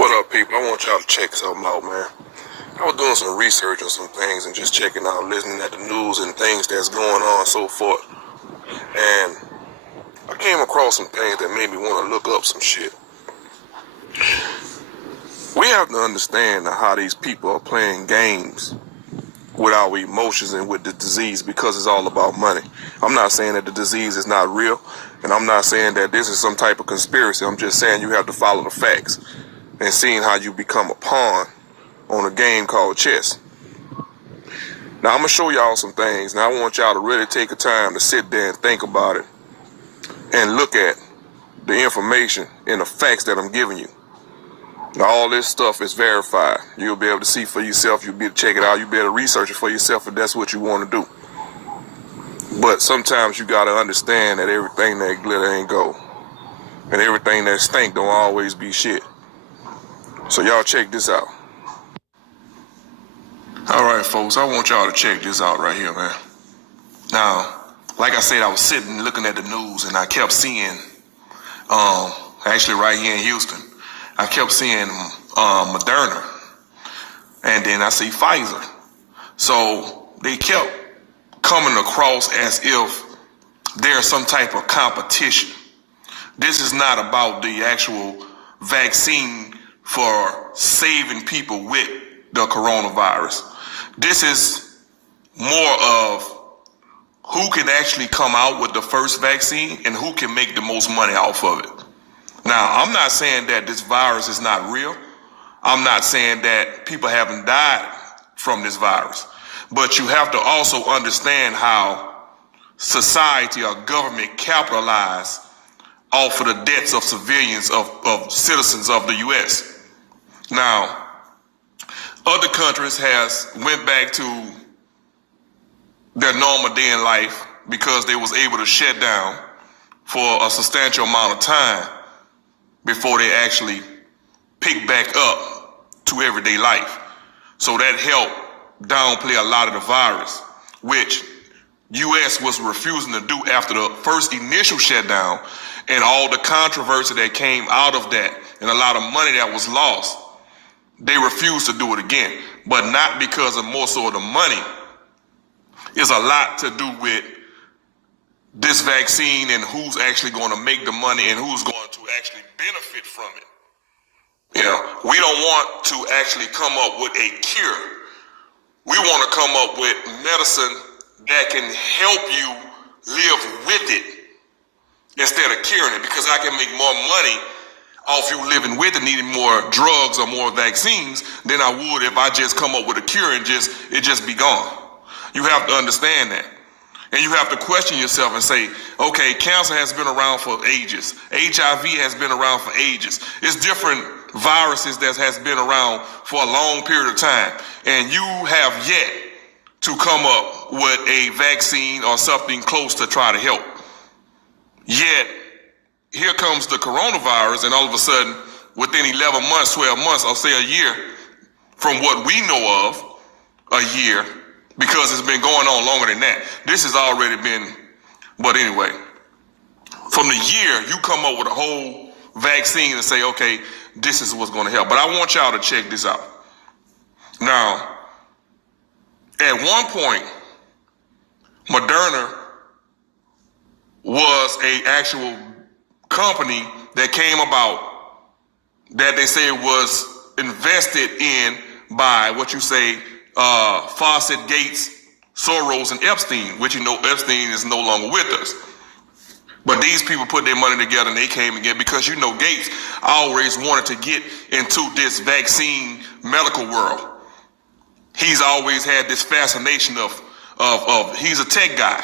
What up, people? I want y'all to check something out, man. I was doing some research on some things and just checking out, listening at the news and things that's going on, so forth. And I came across some things that made me want to look up some shit. We have to understand how these people are playing games with our emotions and with the disease because it's all about money. I'm not saying that the disease is not real, and I'm not saying that this is some type of conspiracy. I'm just saying you have to follow the facts and seeing how you become a pawn on a game called chess. Now, I'm going to show y'all some things. Now, I want y'all to really take the time to sit there and think about it and look at the information and the facts that I'm giving you. Now, all this stuff is verified. You'll be able to see for yourself. You'll be able to check it out. You'll be able to research it for yourself if that's what you want to do. But sometimes you got to understand that everything that glitter ain't gold. And everything that stink don't always be shit. So y'all check this out. All right, folks, I want y'all to check this out right here, man. Now, like I said, I was sitting looking at the news and I kept seeing, actually right here in Houston, I kept seeing Moderna, and then I see Pfizer. So they kept coming across as if there's some type of competition. This is not about the actual vaccine for saving people with the coronavirus. This is more of who can actually come out with the first vaccine and who can make the most money off of it. Now, I'm not saying that this virus is not real. I'm not saying that people haven't died from this virus. But you have to also understand how society or government capitalize off of the deaths of civilians, of citizens of the U.S. Now, other countries has went back to their normal day in life because they was able to shut down for a substantial amount of time before they actually pick back up to everyday life. So that helped downplay a lot of the virus, which U.S. was refusing to do after the first initial shutdown and all the controversy that came out of that and a lot of money that was lost. They refused to do it again, but not because of more so the money. It's a lot to do with this vaccine and who's actually going to make the money and who's going to actually benefit from it. You know, we don't want to actually come up with a cure. We want to come up with medicine that can help you live with it instead of curing it, because I can make more money off you living with it, needing more drugs or more vaccines than I would if I just come up with a cure and it just be gone. You have to understand that. And you have to question yourself and say, okay, cancer has been around for ages. HIV has been around for ages. It's different viruses that has been around for a long period of time. And you have yet to come up with a vaccine or something close to try to help. Yet, here comes the coronavirus, and all of a sudden, within 11 months, 12 months, or say a year, from what we know of, a year, because it's been going on longer than that. This has already been, but anyway, from the year, you come up with a whole vaccine and say, okay, this is what's going to help. But I want y'all to check this out. Now, at one point, Moderna was a actual company that came about that they say was invested in by what you say, Fawcett, Gates, Soros, and Epstein, which you know Epstein is no longer with us. But these people put their money together and they came again because you know Gates always wanted to get into this vaccine medical world. He's always had this fascination of he's a tech guy.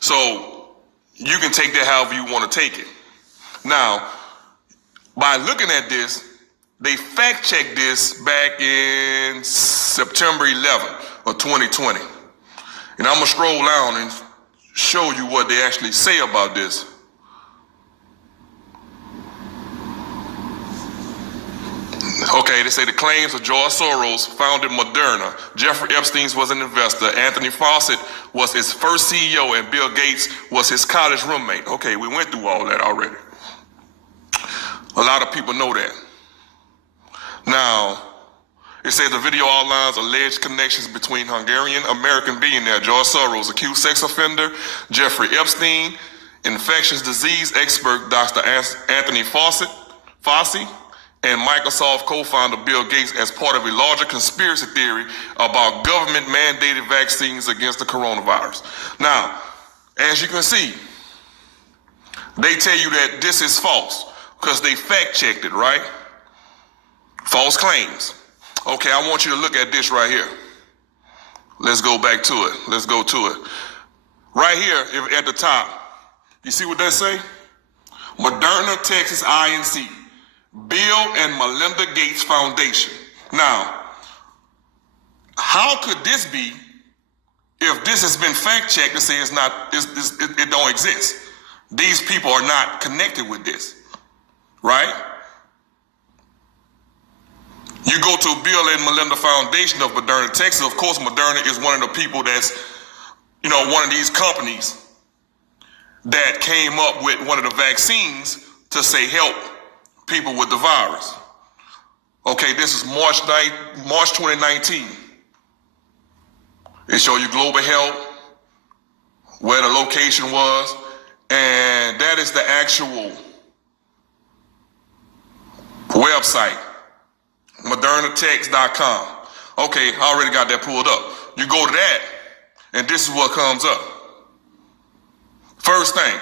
So you can take that however you want to take it. Now, by looking at this, they fact-checked this back in September 11th of 2020. And I'm going to scroll down and show you what they actually say about this. Okay, they say the claims of George Soros founded Moderna. Jeffrey Epstein was an investor. Anthony Fawcett was his first CEO, and Bill Gates was his college roommate. Okay, we went through all that already. A lot of people know that. Now, it says the video outlines alleged connections between Hungarian-American billionaire George Soros, accused sex offender Jeffrey Epstein, infectious disease expert Dr. Anthony Fauci, and Microsoft co-founder Bill Gates as part of a larger conspiracy theory about government-mandated vaccines against the coronavirus. Now, as you can see, they tell you that this is false because they fact-checked it, right? False claims. Okay, I want you to look at this right here. Let's go back to it. Let's go to it. Right here at the top, you see what that say? Moderna, Texas, INC. Bill and Melinda Gates Foundation. Now, how could this be if this has been fact-checked and say it don't exist? These people are not connected with this, right? You go to Bill and Melinda Foundation of Moderna, Texas. Of course, Moderna is one of the people that's, one of these companies that came up with one of the vaccines to say help people with the virus. Okay, this is March 2019. It show you global health, where the location was, and that is the actual website, ModernaText.com. Okay, I already got that pulled up. You go to that, and this is what comes up. First thing,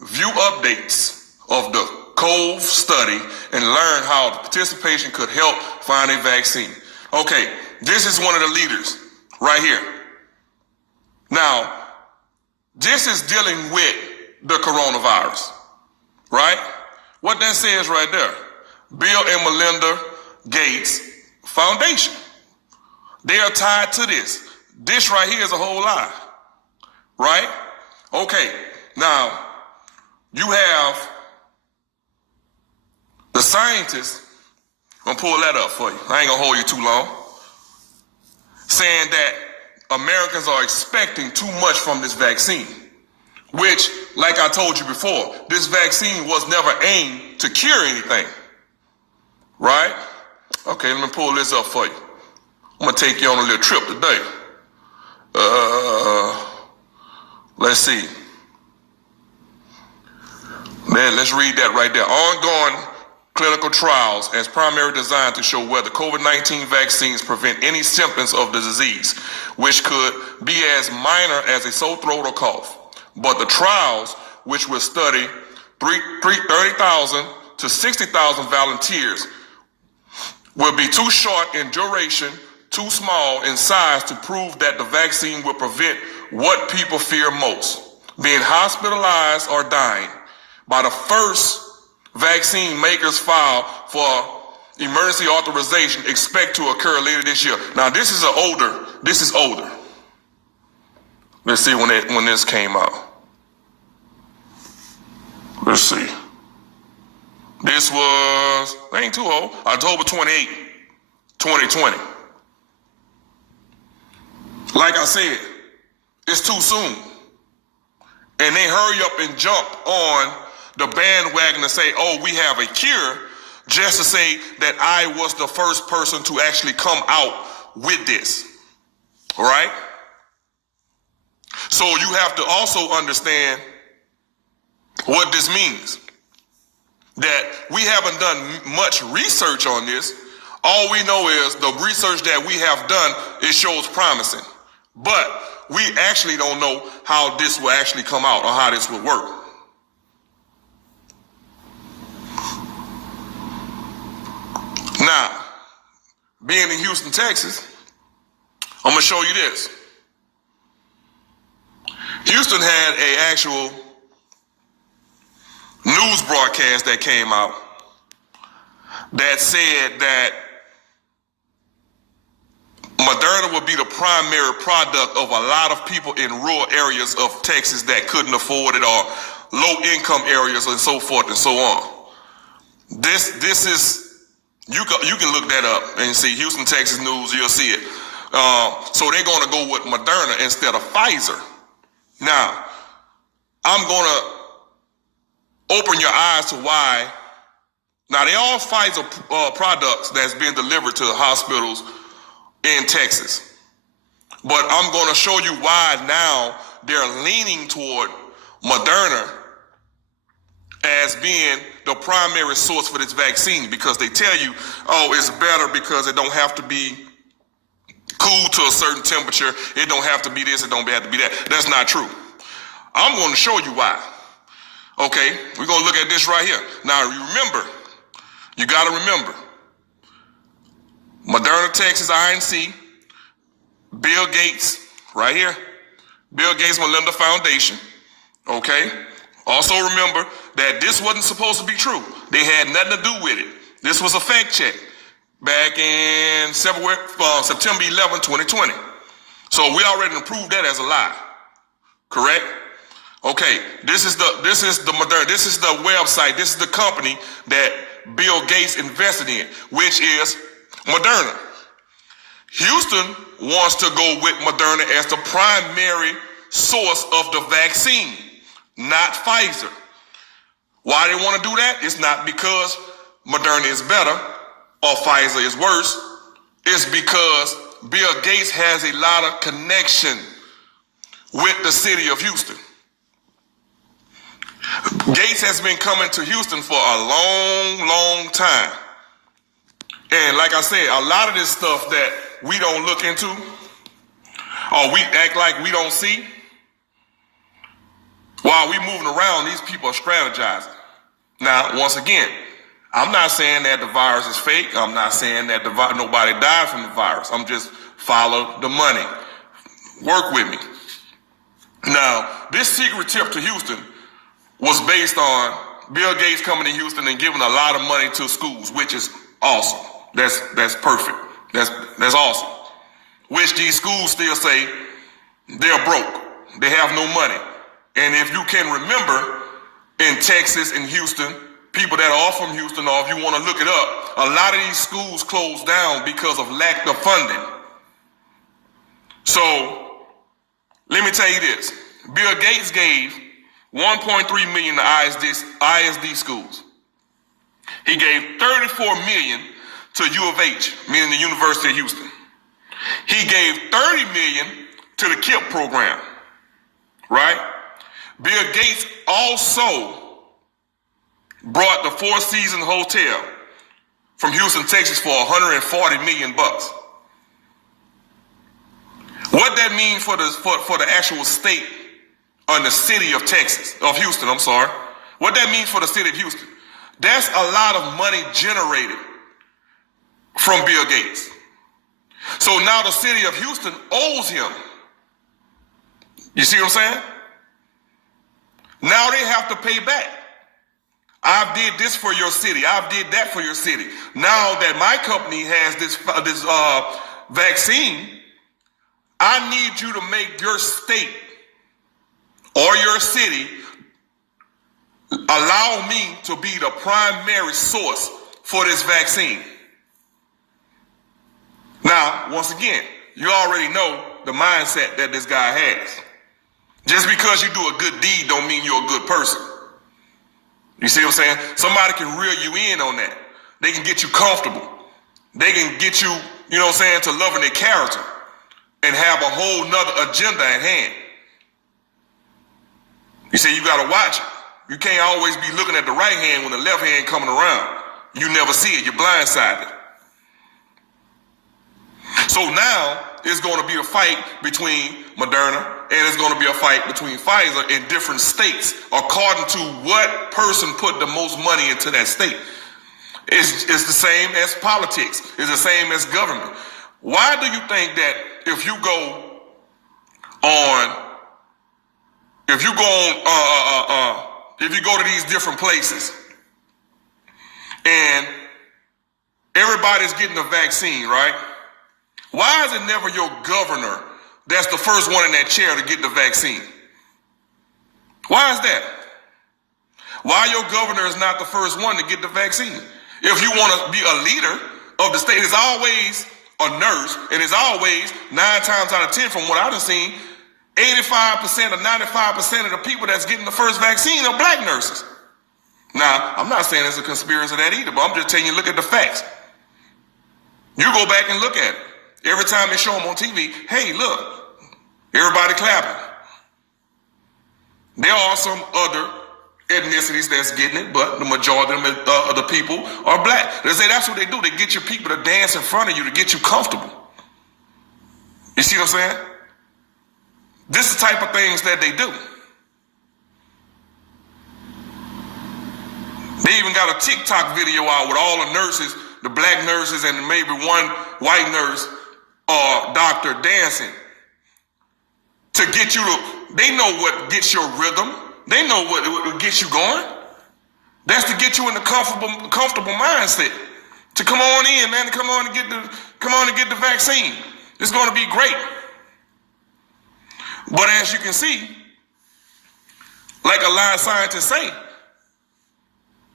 view updates of the COVE study and learn how the participation could help find a vaccine. Okay, this is one of the leaders right here. Now, this is dealing with the coronavirus, right? What that says right there, Bill and Melinda Gates Foundation. They are tied to this. This right here is a whole lie, right? Okay, now you have the scientists, I'm gonna pull that up for you. I ain't gonna hold you too long. Saying that Americans are expecting too much from this vaccine, which, like I told you before, this vaccine was never aimed to cure anything, right? Okay, let me pull this up for you. I'm gonna take you on a little trip today. Let's see. Man, let's read that right there. Ongoing clinical trials as primary designed to show whether COVID-19 vaccines prevent any symptoms of the disease, which could be as minor as a sore throat or cough. But the trials, which will study 30,000 to 60,000 volunteers, will be too short in duration, too small in size to prove that the vaccine will prevent what people fear most, being hospitalized or dying. By the first vaccine makers file for emergency authorization expect to occur later this year. Now this is older. Let's see when this came out. Let's see. This was, ain't too old, October 28, 2020. Like I said, it's too soon. And they hurry up and jump on the bandwagon to say, oh, we have a cure, just to say that I was the first person to actually come out with this, all right? So you have to also understand what this means, that we haven't done much research on this. All we know is the research that we have done, it shows promising, but we actually don't know how this will actually come out or how this will work. Now, being in Houston, Texas, I'm gonna show you this. Houston had an actual news broadcast that came out that said that Moderna would be the primary product of a lot of people in rural areas of Texas that couldn't afford it, or low-income areas and so forth and so on. This is, you can look that up and see Houston, Texas news, you'll see it. So they're gonna go with Moderna instead of Pfizer. Now, I'm gonna open your eyes to why Now, they all Pfizer products that's being delivered to hospitals in Texas. But I'm going to show you why now they're leaning toward Moderna as being the primary source for this vaccine, because they tell you, oh, it's better because it don't have to be cool to a certain temperature. It don't have to be this. It don't have to be that. That's not true. I'm going to show you why. Okay, we're going to look at this right here. Now, you got to remember, Moderna, Texas, INC, Bill Gates, right here, Bill Gates Melinda Foundation, okay? Also remember that this wasn't supposed to be true. They had nothing to do with it. This was a fact check back in September 11, 2020. So we already proved that as a lie, correct? Okay, this is the Moderna, this is the website, this is the company that Bill Gates invested in, which is Moderna. Houston wants to go with Moderna as the primary source of the vaccine, not Pfizer. Why they want to do that? It's not because Moderna is better or Pfizer is worse. It's because Bill Gates has a lot of connection with the city of Houston. Gates has been coming to Houston for a long, long time. And like I said, a lot of this stuff that we don't look into or we act like we don't see, while we moving around, these people are strategizing. Now, once again, I'm not saying that the virus is fake. I'm not saying that nobody died from the virus. I'm just follow the money. Work with me. Now, this secret tip to Houston was based on Bill Gates coming to Houston and giving a lot of money to schools, which is awesome. That's perfect. That's awesome. Which these schools still say they're broke. They have no money. And if you can remember, in Texas and Houston, people that are from Houston, or if you want to look it up, a lot of these schools closed down because of lack of funding. So let me tell you this. Bill Gates gave $1.3 million to ISD schools. He gave $34 million to U of H, meaning the University of Houston. He gave $30 million to the KIPP program, right? Bill Gates also brought the Four Seasons Hotel from Houston, Texas for $140 million. What that means for the actual state and the city of Houston, what that means for the city of Houston, that's a lot of money generated from Bill Gates. So now the city of Houston owes him. You see what I'm saying? Now they have to pay back. I did this for your city. I did that for your city. Now that my company has this vaccine, I need you to make your state or your city allow me to be the primary source for this vaccine. Now, once again, you already know the mindset that this guy has. Just because you do a good deed don't mean you're a good person. You see what I'm saying? Somebody can reel you in on that. They can get you comfortable. They can get you, you know what I'm saying, to loving their character and have a whole nother agenda at hand. You see, you got to watch it. You can't always be looking at the right hand when the left hand coming around. You never see it. You're blindsided. So now it's going to be a fight between Moderna and it's going to be a fight between Pfizer in different states according to what person put the most money into that state. It's the same as politics. It's the same as government. Why do you think that if you go to these different places and everybody's getting a vaccine, right? Why is it never your governor that's the first one in that chair to get the vaccine? Why is that? Why your governor is not the first one to get the vaccine? If you want to be a leader of the state, it's always a nurse, and it's always 9 times out of 10 from what I've seen, 85% or 95% of the people that's getting the first vaccine are black nurses. Now, I'm not saying it's a conspiracy of that either, but I'm just telling you, look at the facts. You go back and look at it. Every time they show them on TV, hey, look, everybody clapping. There are some other ethnicities that's getting it, but the majority of the people are black. They say that's what they do. They get your people to dance in front of you to get you comfortable. You see what I'm saying? This is the type of things that they do. They even got a TikTok video out with all the nurses, the black nurses and maybe one white nurse or doctor dancing to get you to, they know what gets your rhythm. They know what gets you going. That's to get you in the comfortable mindset. To come on in, man, to come on and get the vaccine. It's going to be great. But as you can see, like a lot of scientists say,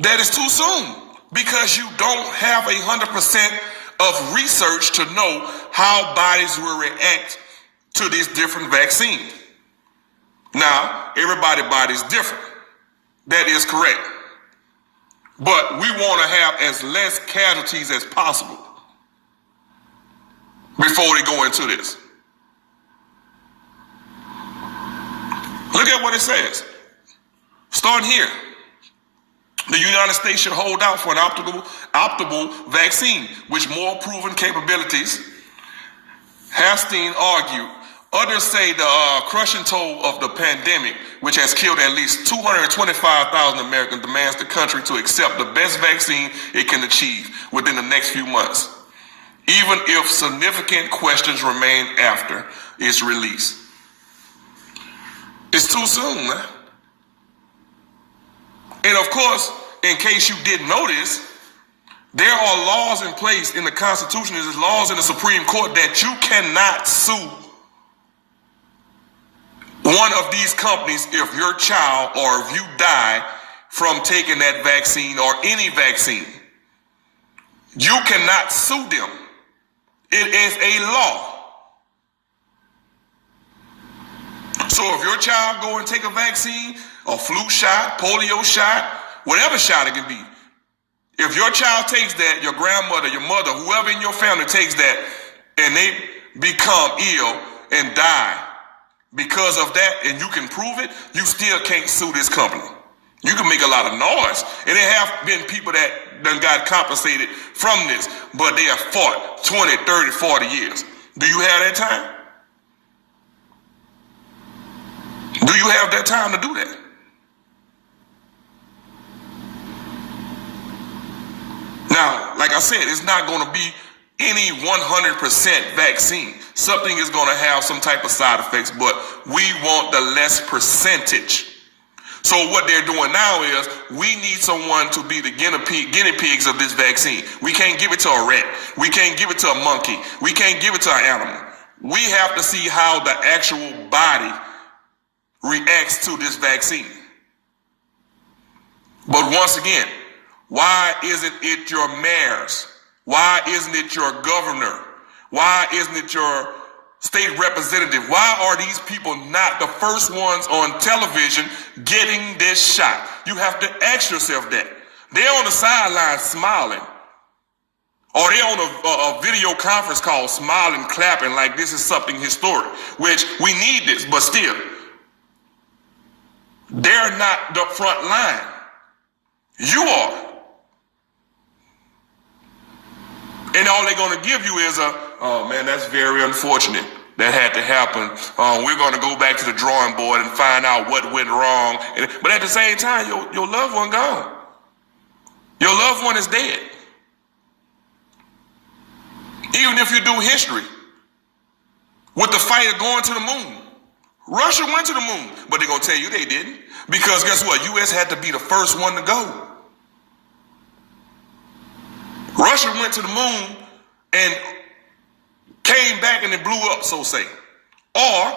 that is too soon because you don't have 100% of research to know how bodies will react to these different vaccines. Now, everybody's body is different. That is correct. But we want to have as less casualties as possible before they go into this. Look at what it says. Starting here. The United States should hold out for an optimal vaccine, with more proven capabilities, Hastings argued. Others say the crushing toll of the pandemic, which has killed at least 225,000 Americans, demands the country to accept the best vaccine it can achieve within the next few months, even if significant questions remain after its release. It's too soon, man. And of course, in case you didn't notice, there are laws in place in the Constitution, there's laws in the Supreme Court that you cannot sue one of these companies if your child or if you die from taking that vaccine or any vaccine. You cannot sue them. It is a law. So if your child go and take a vaccine, a flu shot, polio shot, whatever shot it can be, if your child takes that, your grandmother, your mother, whoever in your family takes that, and they become ill and die because of that, and you can prove it, you still can't sue this company. You can make a lot of noise, and there have been people that done got compensated from this, but they have fought 20, 30, 40 years. Do you have that time? Do you have that time to do that? Now, like I said, it's not going to be any 100% vaccine. Something is going to have some type of side effects, but we want the less percentage. So what they're doing now is we need someone to be the guinea pigs of this vaccine. We can't give it to a rat. We can't give it to a monkey. We can't give it to an animal. We have to see how the actual body reacts to this vaccine. But once again, why isn't it your mayors? Why isn't it your governor? Why isn't it your state representative? Why are these people not the first ones on television getting this shot? You have to ask yourself that. They're on the sideline smiling. Or they're on a video conference call smiling, clapping like this is something historic, which we need this, but still, they're not the front line. You are. And all they're going to give you is oh man, that's very unfortunate. That had to happen. We're going to go back to the drawing board and find out what went wrong. But at the same time, your loved one gone. Your loved one is dead. Even if you do history, with the fighter going to the moon, Russia went to the moon, but they're going to tell you they didn't. Because guess what? U.S. had to be the first one to go. Russia went to the moon and came back and it blew up, so say. Or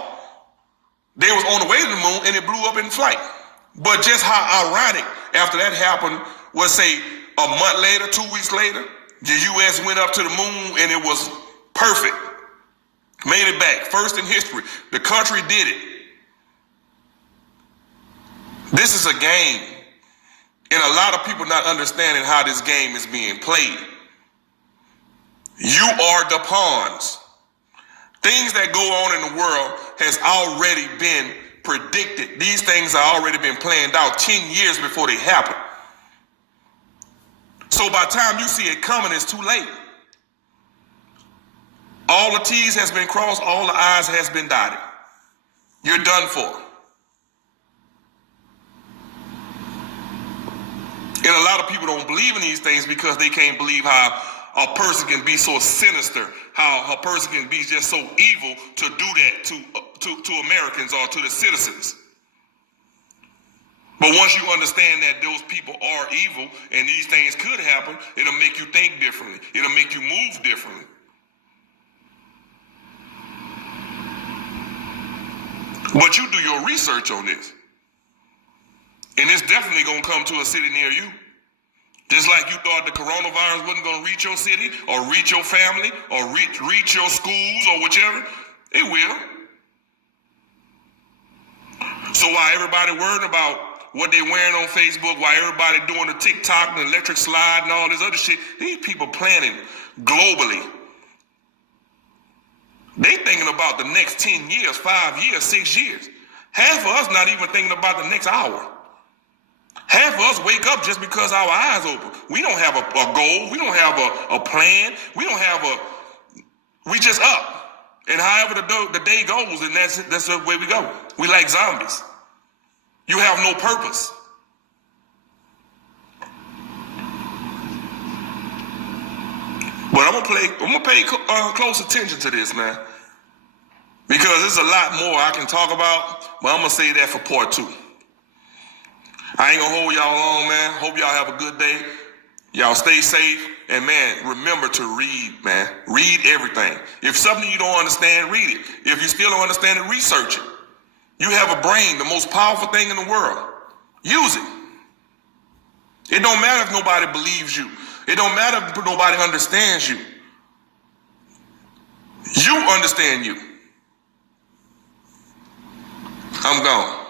they was on the way to the moon and it blew up in flight. But just how ironic after that happened was, say, a month later, 2 weeks later, the U.S. went up to the moon and it was perfect. Made it back. First in history. The country did it. This is a game. And a lot of people not understanding how this game is being played. You are the pawns. Things that go on in the world has already been predicted. These things have already been planned out 10 years before they happen. So by the time you see it coming, it's too late. All the T's has been crossed, all the I's has been dotted. You're done for. And a lot of people don't believe in these things because they can't believe how a person can be so sinister, how a person can be just so evil to do that to Americans or to the citizens. But once you understand that those people are evil and these things could happen, it'll make you think differently. It'll make you move differently. But you do your research on this. And it's definitely going to come to a city near you. Just like you thought the coronavirus wasn't going to reach your city or reach your family or reach your schools or whichever, it will. So while everybody worried about what they wearing on Facebook, while everybody doing the TikTok and the electric slide and all this other shit, these people planning globally. They thinking about the next 10 years, 5 years, 6 years. Half of us not even thinking about the next hour. Half of us wake up just because our eyes open. We don't have a goal. We don't have a plan. We just up. And however the day goes, and that's the way we go. We like zombies. You have no purpose. But I'm gonna pay close attention to this, man, because there's a lot more I can talk about. But I'm gonna say that for part 2. I ain't gonna hold y'all long, man. Hope y'all have a good day. Y'all stay safe, and man, remember to read, man. Read everything. If something you don't understand, read it. If you still don't understand it, research it. You have a brain, the most powerful thing in the world. Use it. It don't matter if nobody believes you. It don't matter if nobody understands you. You understand you. I'm gone.